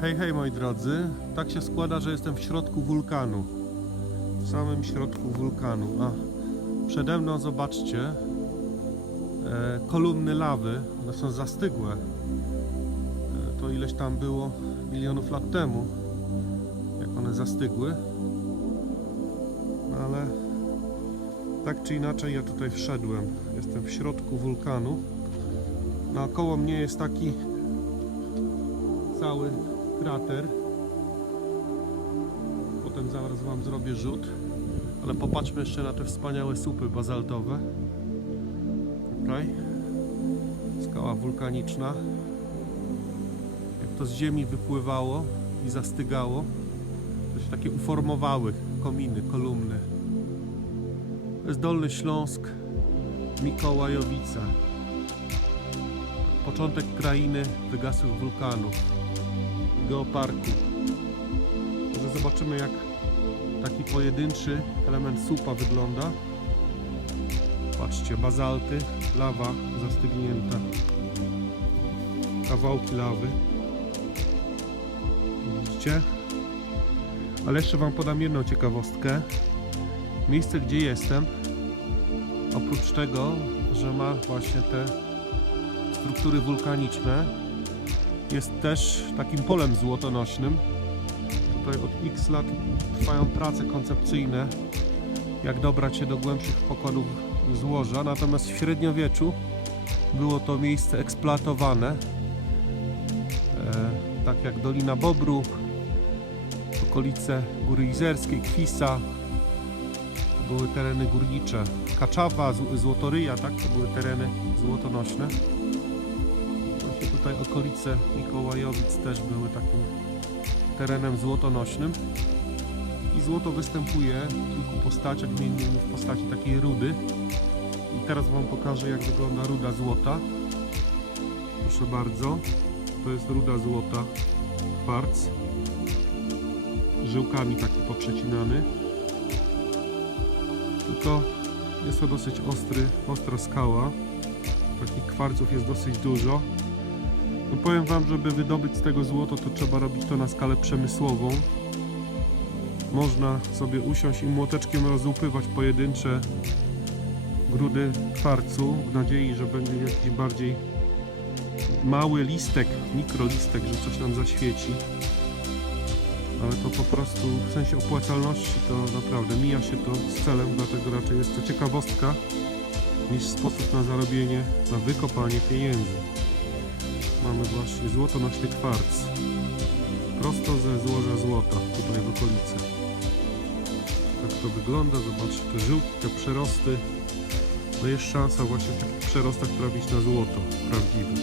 Hej, hej moi drodzy. Tak się składa, że jestem w środku wulkanu. W samym środku wulkanu. A przede mną zobaczcie e, kolumny lawy. One są zastygłe. E, to ileś tam było milionów lat temu, jak one zastygły. No ale tak czy inaczej ja tutaj wszedłem. Jestem w środku wulkanu. Naokoło mnie jest taki cały krater. Potem zaraz Wam zrobię rzut. Ale popatrzmy jeszcze na te wspaniałe słupy bazaltowe. Tutaj. Skała wulkaniczna. Jak to z ziemi wypływało i zastygało, to się takie uformowały kominy, kolumny. To jest Dolny Śląsk, Mikołajowice. Początek krainy wygasłych wulkanów geoparku. Może zobaczymy jak taki pojedynczy element słupa wygląda. Patrzcie, bazalty, lawa zastygnięta, kawałki lawy. Widzicie? Ale jeszcze Wam podam jedną ciekawostkę. Miejsce, gdzie jestem, oprócz tego, że ma właśnie te struktury wulkaniczne, jest też takim polem złotonośnym. Tutaj od x lat trwają prace koncepcyjne, jak dobrać się do głębszych pokładów złoża. Natomiast w średniowieczu było to miejsce eksploatowane, e, tak jak Dolina Bobru, okolice Góry Izerskiej, Kwisa. Były tereny górnicze. Kaczawa, Zł- Złotoryja, tak? To były tereny złotonośne. Tutaj okolice Mikołajowic też były takim terenem złotonośnym. I złoto występuje w kilku postaciach, innymi w postaci takiej rudy. I teraz Wam pokażę jak wygląda ruda złota. Proszę bardzo. To jest ruda złota. Kwarc. Żyłkami taki poprzecinany. Tylko jest to dosyć ostry, ostra skała. Takich kwarców jest dosyć dużo. No powiem Wam, żeby wydobyć z tego złoto, to trzeba robić to na skalę przemysłową. Można sobie usiąść i młoteczkiem rozłupywać pojedyncze grudy kwarcu w nadziei, że będzie jakiś bardziej mały listek, mikrolistek, że coś nam zaświeci. Ale to po prostu w sensie opłacalności to naprawdę mija się to z celem, dlatego raczej jest to ciekawostka niż sposób na zarobienie, na wykopanie pieniędzy. Mamy właśnie złotonośny kwarc. Prosto ze złoża złota, tutaj w okolicy. Tak to wygląda, zobaczcie te żyłki, te przerosty. No jest szansa właśnie w takich przerostach trafić na złoto prawdziwe.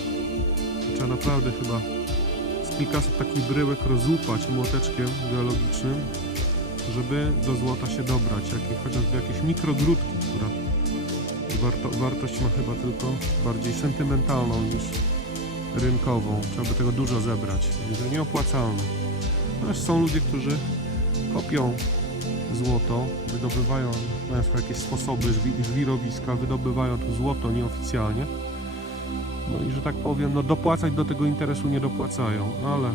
Trzeba naprawdę chyba z kilkaset takich bryłek rozłupać młoteczkiem geologicznym, żeby do złota się dobrać. Jakie, chociażby jakieś mikrogrudki, która warto, wartość ma chyba tylko bardziej sentymentalną niż rynkową. Trzeba by tego dużo zebrać. Jest to nieopłacalne. Też są ludzie, którzy kopią złoto, wydobywają, mają jakieś sposoby, żwi- żwirowiska, wydobywają tu złoto nieoficjalnie. No i że tak powiem, no dopłacać do tego interesu nie dopłacają, no ale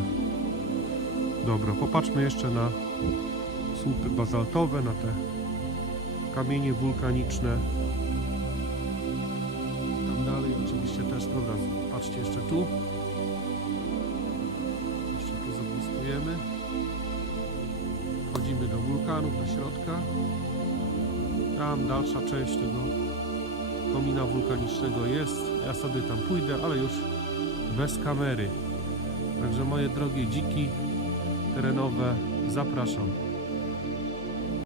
dobra, popatrzmy jeszcze na słupy bazaltowe, na te kamienie wulkaniczne. Tam dalej oczywiście też, dobra, Patrzcie jeszcze tu. Jeszcze tu zabliskujemy. Wchodzimy do wulkanów, do środka. Tam dalsza część tego komina wulkanicznego jest. Ja sobie tam pójdę, ale już bez kamery. Także moje drogie dziki terenowe zapraszam.